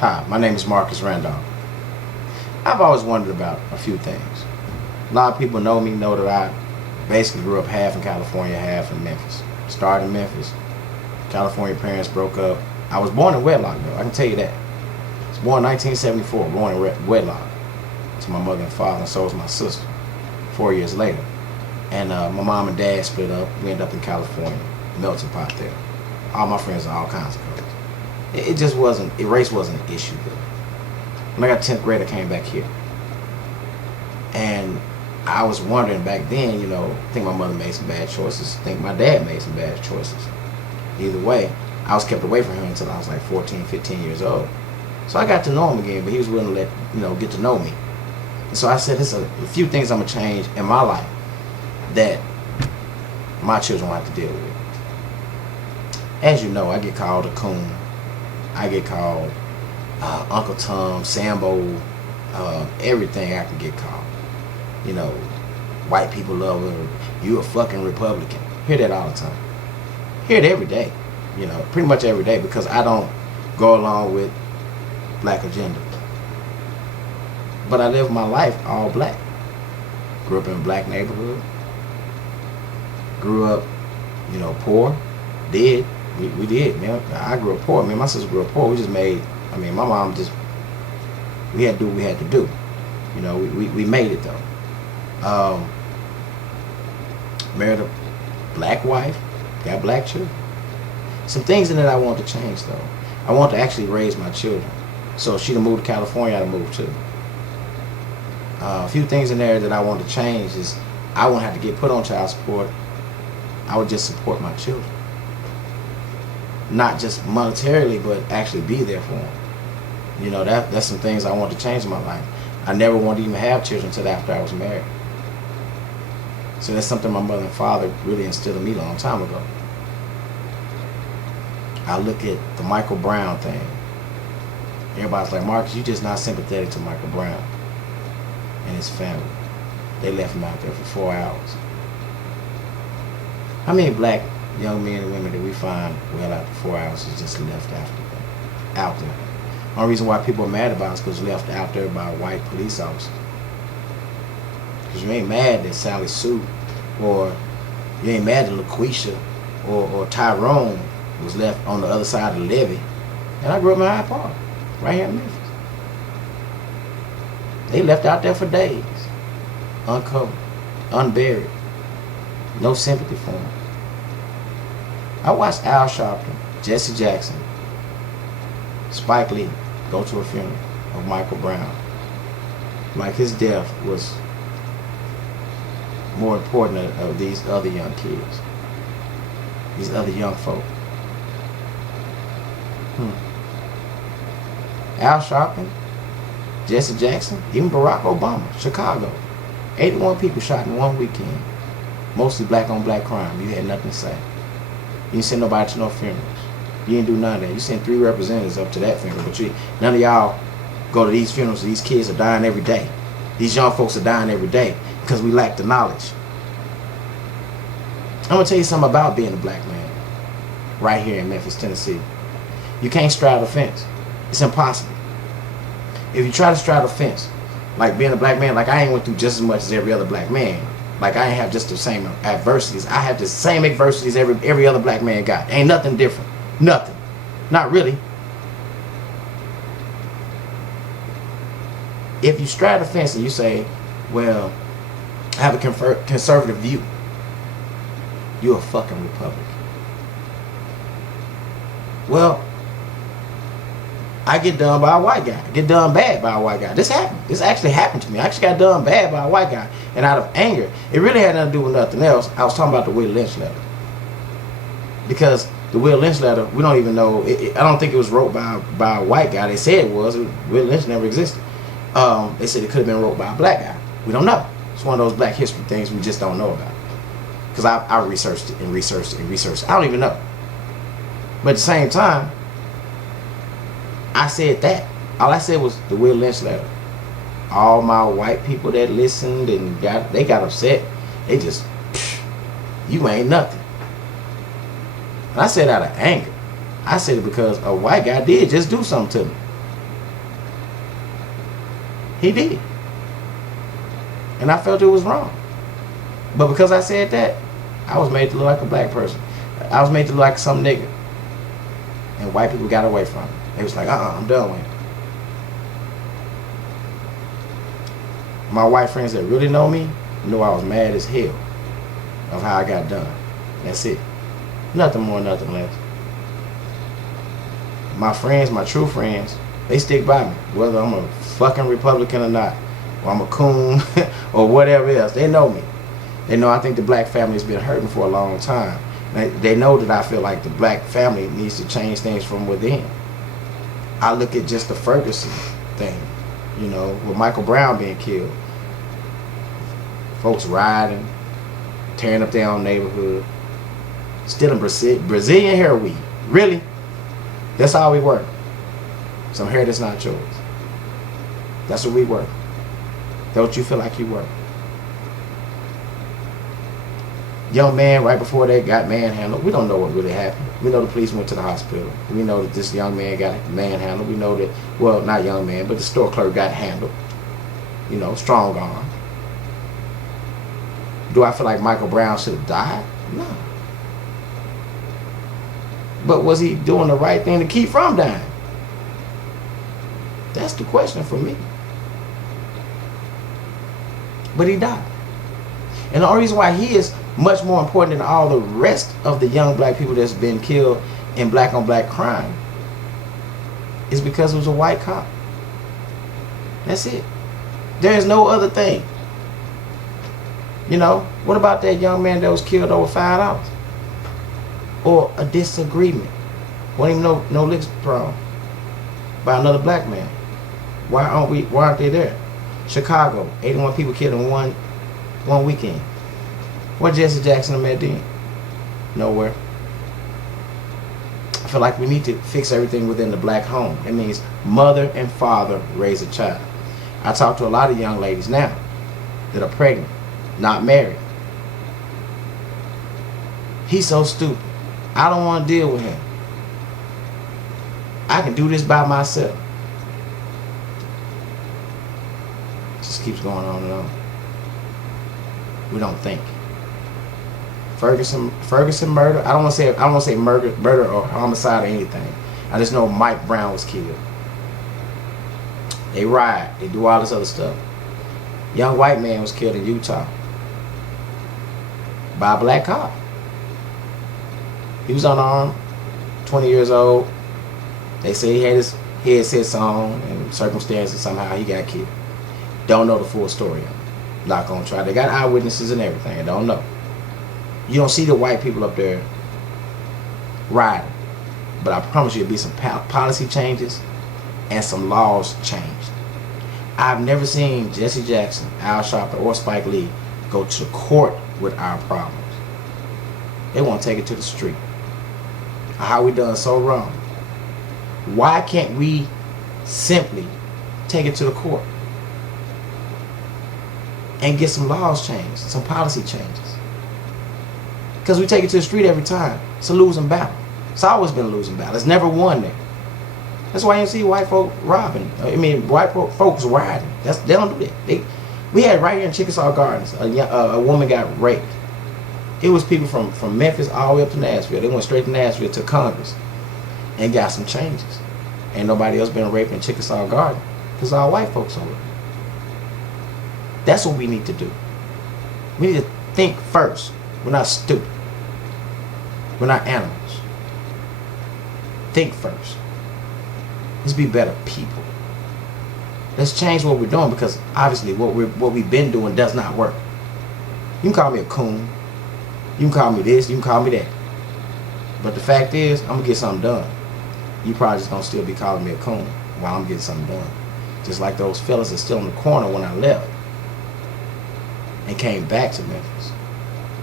Hi, my name is Marcus Randolph. I've always wondered about a few things. A lot of people know that I basically grew up half in California, half in Memphis. Started in Memphis. California parents broke up. I was born in wedlock, though. I can tell you that. I was born in 1974, born in wedlock to my mother and father, and so was my sister 4 years later. And my mom and dad split up. We ended up in California, melting pot there. All my friends are all kinds of colors. It just wasn't, race wasn't an issue there. When I got 10th grade, I came back here. And I was wondering back then, I think my mother made some bad choices. I think my dad made some bad choices. Either way, I was kept away from him until I was like 14, 15 years old. So I got to know him again, but he was willing to get to know me. And so I said, there's a few things I'm going to change in my life that my children won't have to deal with. As you know, I get called a coon. I get called Uncle Tom, Sambo, everything I can get called. White people love her. You a fucking Republican. Hear that all the time. Hear it every day. Pretty much every day, because I don't go along with black agenda. But I live my life all black. Grew up in a black neighborhood. Grew up, poor. Did. We did, man. I grew up poor. Me and my sister grew up poor. We just made, my mom just, we had to do what we had to do. We made it though. Married a black wife, got black children. Some things in it I want to change though. I want to actually raise my children. So if she'd have moved to California, I'd have moved too. A few things in there that I want to change is I won't have to get put on child support. I would just support my children. Not just monetarily, but actually be there for them. That's some things I want to change in my life. I never wanted to even have children until after I was married. So that's something my mother and father really instilled in me a long time ago. I look at the Michael Brown thing. Everybody's like, Marcus, you just not sympathetic to Michael Brown and his family. They left him out there for 4 hours. How many black young men and women that we find well after 4 hours is just left out there? The only reason why people are mad about it is because left out there by a white police officer. Because you ain't mad that Sally Sue, or you ain't mad that LaQuisha or Tyrone was left on the other side of the levee. And I grew up in Hyde Park, right here in Memphis. They left out there for days, uncovered, unburied, no sympathy for them. I watched Al Sharpton, Jesse Jackson, Spike Lee go to a funeral of Michael Brown. Like his death was more important of these other young kids, these other young folk. Al Sharpton, Jesse Jackson, even Barack Obama, Chicago. 81 people shot in one weekend. Mostly black on black crime. You had nothing to say. You didn't send nobody to no funerals. You didn't do none of that. You sent 3 representatives up to that funeral, but none of y'all go to these funerals. These kids are dying every day. These young folks are dying every day because we lack the knowledge. I'm going to tell you something about being a black man right here in Memphis, Tennessee. You can't straddle the fence. It's impossible. If you try to straddle the fence, like being a black man, like I ain't went through just as much as every other black man. Like I ain't have just the same adversities. I have the same adversities every other black man got. Ain't nothing different. Nothing. Not really. If you straddle the fence and you say, well, I have a conservative view, you're a fucking Republican. Well, I get done by a white guy. I get done bad by a white guy. This happened. This actually happened to me. I actually got done bad by a white guy. And out of anger, it really had nothing to do with nothing else. I was talking about the Will Lynch letter. Because the Will Lynch letter, we don't even know. I don't think it was wrote by a white guy. They said it was. Will Lynch never existed. They said it could have been wrote by a black guy. We don't know. It's one of those black history things we just don't know about. Because I researched it and researched it and researched it. I don't even know. But at the same time, I said that. All I said was the Will Lynch letter. All my white people that listened and got upset. They just, you ain't nothing. And I said out of anger. I said it because a white guy did just do something to me. He did. And I felt it was wrong. But because I said that, I was made to look like a black person. I was made to look like some nigga. And white people got away from it. They was like, I'm done with it. My white friends that really know me know I was mad as hell of how I got done. That's it. Nothing more, nothing less. My friends, my true friends, they stick by me. Whether I'm a fucking Republican or not, or I'm a coon, or whatever else. They know me. They know I think the black family has been hurting for a long time. They know that I feel like the black family needs to change things from within. I look at just the Ferguson thing, you know, with Michael Brown being killed. Folks rioting, tearing up their own neighborhood, stealing Brazilian hair weed. Really? That's how we work. Some hair that's not yours. That's what we work. Don't you feel like you work? Young man, right before they got manhandled, we don't know what really happened. We know the police went to the hospital. We know that this young man got manhandled. We know that, well, not young man, but the store clerk got handled. You know, strong arm. Do I feel like Michael Brown should have died? No. But was he doing the right thing to keep from dying? That's the question for me. But he died. And the only reason why he is much more important than all the rest of the young black people that's been killed in black on black crime is because it was a white cop. That's it. There is no other thing. You know, what about that young man that was killed over $5? Or a disagreement. Wasn't even no licks thrown by another black man. Why aren't they there? Chicago, 81 people killed in one weekend. Where Jesse Jackson and Matt Dean? Nowhere. I feel like we need to fix everything within the black home. It means mother and father raise a child. I talk to a lot of young ladies now that are pregnant, not married. He's so stupid. I don't want to deal with him. I can do this by myself. Just keeps going on and on. We don't think. Ferguson murder. I don't want to say murder or homicide or anything. I just know Mike Brown was killed. They riot. They do all this other stuff. Young white man was killed in Utah by a black cop. He was unarmed, 20 years old. They say he had his headsets on and circumstances somehow he got killed. Don't know the full story of it. Not gonna try. They got eyewitnesses and everything. I don't know. You don't see the white people up there riding. But I promise you there'll be some policy changes and some laws changed. I've never seen Jesse Jackson, Al Sharpton, or Spike Lee go to court with our problems. They want to take it to the street. How we done so wrong? Why can't we simply take it to the court and get some laws changed, some policy changes? Because we take it to the street every time. It's a losing battle. It's always been a losing battle. It's never won there. That's why you see white folk robbing. White folks riding. They don't do that. We had right here in Chickasaw Gardens, a woman got raped. It was people from Memphis all the way up to Nashville. They went straight to Nashville to Congress and got some changes. Ain't nobody else been raped in Chickasaw Garden because all white folks over. That's what we need to do. We need to think first. We're not stupid. We're not animals. Think first. Let's be better people. Let's change what we're doing, because obviously what we've been doing does not work. You can call me a coon. You can call me this. You can call me that. But the fact is, I'm going to get something done. You probably just going to still be calling me a coon while I'm getting something done. Just like those fellas that's still in the corner when I left and came back to Memphis.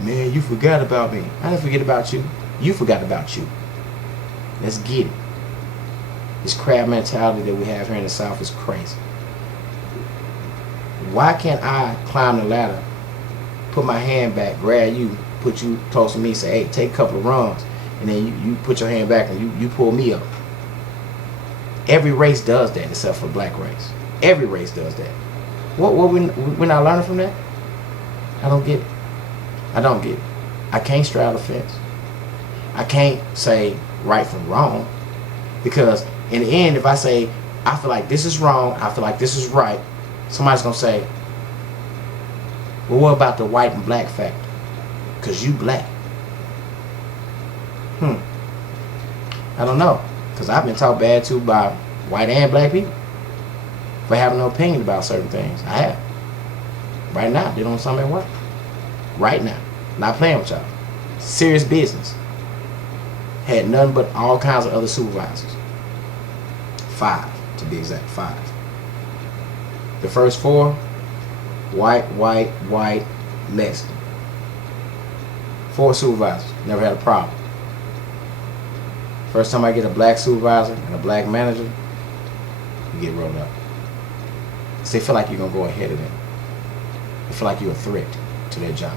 Man, you forgot about me. I didn't forget about you. You forgot about you. Let's get it. This crab mentality that we have here in the South is crazy. Why can't I climb the ladder, put my hand back, grab you, put you close to me, say, hey, take a couple of runs, and then you put your hand back and you pull me up? Every race does that except for black race. Every race does that. What we're not learning from that? I don't get it. I don't get it. I can't straddle the fence. I can't say right from wrong, because in the end, if I say I feel like this is wrong, I feel like this is right, somebody's gonna say, well, what about the white and black factor? Because you black. I don't know, because I've been talked bad to by white and black people for having no opinion about certain things. I have. Right now, they're doing something at work. Right now. Not playing with y'all. Serious business. Had nothing but all kinds of other supervisors. 5, to be exact. 5. The first 4, white, Mexican. 4 supervisors. Never had a problem. First time I get a black supervisor and a black manager, you get rolled up. So they feel like you're going to go ahead of them. They feel like you're a threat to their job.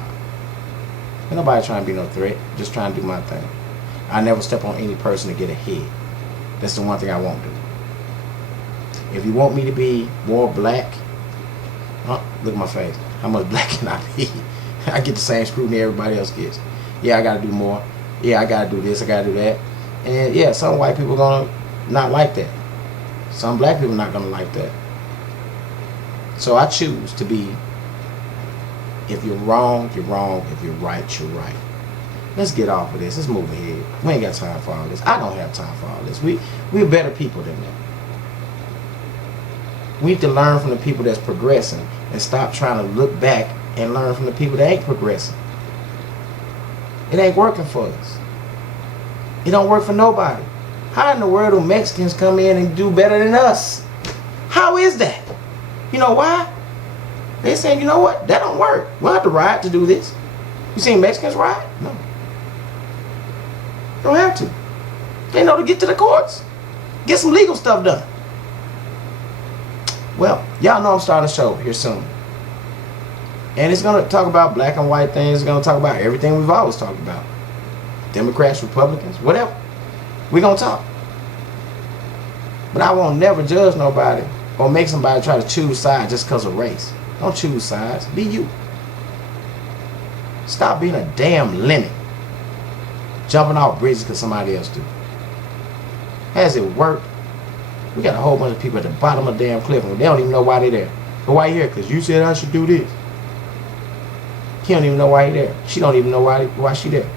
Ain't nobody trying to be no threat. Just trying to do my thing. I never step on any person to get ahead. That's the one thing I won't do. If you want me to be more black, look at my face. How much black can I be? I get the same scrutiny everybody else gets. Yeah, I got to do more. Yeah, I got to do this. I got to do that. And yeah, some white people are going to not like that. Some black people are not going to like that. So I choose to be, if you're wrong, you're wrong. If you're right, you're right. Let's get off of this. Let's move ahead. We ain't got time for all this. I don't have time for all this. We're better people than that. We need to learn from the people that's progressing and stop trying to look back and learn from the people that ain't progressing. It ain't working for us. It don't work for nobody. How in the world do Mexicans come in and do better than us? How is that? You know why? They saying, you know what? That don't work. We don't have to riot to do this. You seen Mexicans riot? No. Don't have to. They know to get to the courts. Get some legal stuff done. Well, y'all know I'm starting a show here soon. And it's going to talk about black and white things. It's going to talk about everything we've always talked about. Democrats, Republicans, whatever. We're going to talk. But I won't never judge nobody or make somebody try to choose sides just because of race. Don't choose sides. Be you. Stop being a damn lemon. Jumping off bridges because somebody else do. Has it worked? We got a whole bunch of people at the bottom of the damn cliff and they don't even know why they're there. But why you here? Because you said I should do this. He don't even know why he there. She don't even know why she there.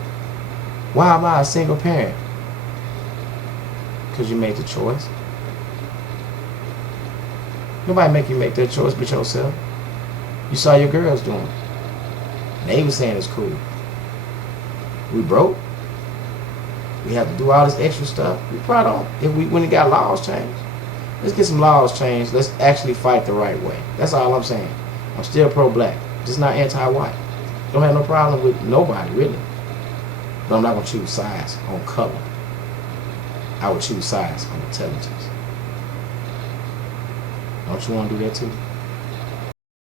Why am I a single parent? Because you made the choice. Nobody make you make that choice but yourself. You saw your girls doing it. They was saying it's cool. We broke. We have to do all this extra stuff. We probably don't. When it got laws changed, let's get some laws changed. Let's actually fight the right way. That's all I'm saying. I'm still pro-black, just not anti-white. Don't have no problem with nobody, really. But I'm not going to choose sides on color. I would choose sides on intelligence. Don't you want to do that too?